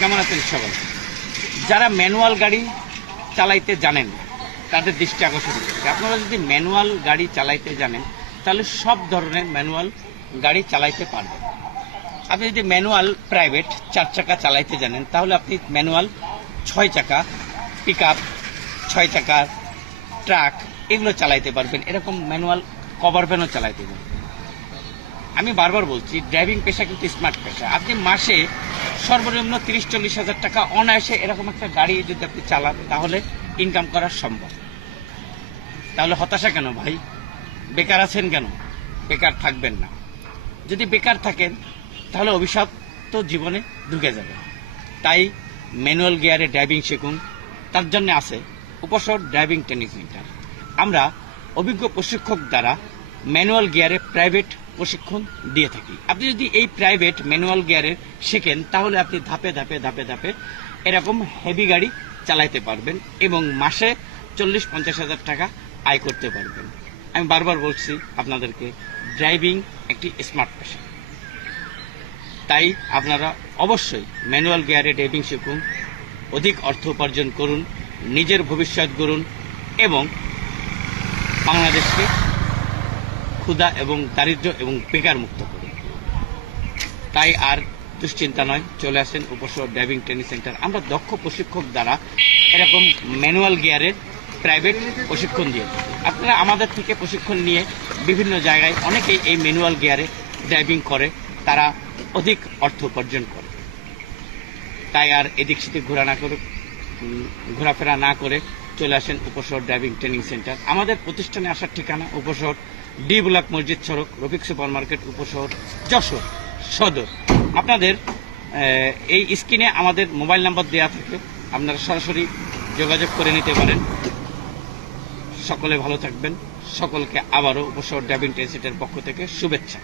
কেমন আছেন সবাই? যারা ম্যানুয়াল গাড়ি চালাইতে জানেন, তাদের দৃষ্টি আকর্ষণ করছে। আপনারা যদি ম্যানুয়াল গাড়ি চালাইতে জানেন, তাহলে সব ধরনের ম্যানুয়াল গাড়ি চালাইতে পারবেন। আপনি যদি ম্যানুয়াল, প্রাইভেট চার চাকা চালাইতে জানেন, তাহলে আপনি ম্যানুয়াল ছয় চাকা পিক আপ ছয় চাকা, ট্রাক, এগুলো চালাইতে পারবেন। এরকম ম্যানুয়াল কভার ভ্যানও চালাইতে পারবেন। আমি বারবার বলছি, ড্রাইভিং পেশা কিন্তু স্মার্ট পেশা। আপনি মাসে সর্বনিম্ন তিরিশ, চল্লিশ হাজার টাকা অনায়াসে এরকম একটা গাড়ি যদি আপনি চালান, তাহলে ইনকাম করা সম্ভব। তাহলে হতাশা কেন ভাই? বেকার আছেন কেন? বেকার থাকবেন না। যদি বেকার থাকেন, তাহলে অভিশাপ তো জীবনে ঢুকে যাবে। তাই ম্যানুয়াল গিয়ারে ড্রাইভিং শিখুন। তার জন্য আছে উপসর ড্রাইভিং ট্রেনিং সেন্টার। আমরা অভিজ্ঞ প্রশিক্ষক দ্বারা ম্যানুয়াল গিয়ারে প্রাইভেট প্রশিক্ষণ দিয়ে থাকি। আপনি যদি এই প্রাইভেট ম্যানুয়াল গিয়ারে শেখেন, তাহলে আপনি ধাপে ধাপে ধাপে ধাপে এরকম হেভি গাড়ি চালাইতে পারবেন এবং মাসে চল্লিশ পঞ্চাশ হাজার টাকা আয় করতে পারবেন। আমি বারবার বলছি আপনাদেরকে ড্রাইভিং একটি স্মার্ট পেশা তাই আপনারা অবশ্যই ম্যানুয়াল গিয়ারে ড্রাইভিং শিখুন, অধিক অর্থ উপার্জন করুন, নিজের ভবিষ্যৎ গড়ুন এবং বাংলাদেশকে ক্ষুধা এবং দারিদ্র্য এবং বেকার মুক্ত করুন তাই আর দুশ্চিন্তা নয়, চলে আসেন উপসর ড্রাইভিং ট্রেনিং সেন্টার। আমরা দক্ষ প্রশিক্ষক দ্বারা এরকম ম্যানুয়াল গিয়ারের প্রাইভেট প্রশিক্ষণ দিয়ে আপনারা আমাদের থেকে প্রশিক্ষণ নিয়ে বিভিন্ন জায়গায় অনেকেই এই ম্যানুয়াল গিয়ারে ড্রাইভিং করে, তারা অধিক অর্থ উপার্জন করে। তাই আর এদিক সেদিক ঘোরা না করে ঘোরাফেরা না করে চলে আসেন উপসর ড্রাইভিং ট্রেনিং সেন্টার আমাদের প্রতিষ্ঠানে আসার ঠিকানা উপসর ডি ব্লক মসজিদ সড়ক, রফিক সুপার মার্কেট উপশহর, যশোর সদর। আপনাদের এই স্ক্রিনে আমাদের মোবাইল নাম্বার দেওয়া থাকে আপনারা সরাসরি যোগাযোগ করে নিতে পারেন। সকলে ভালো থাকবেন। সকলকে আবারও উপসর ড্রাইভিং ট্রেনিং সেন্টারের পক্ষ থেকে শুভেচ্ছা।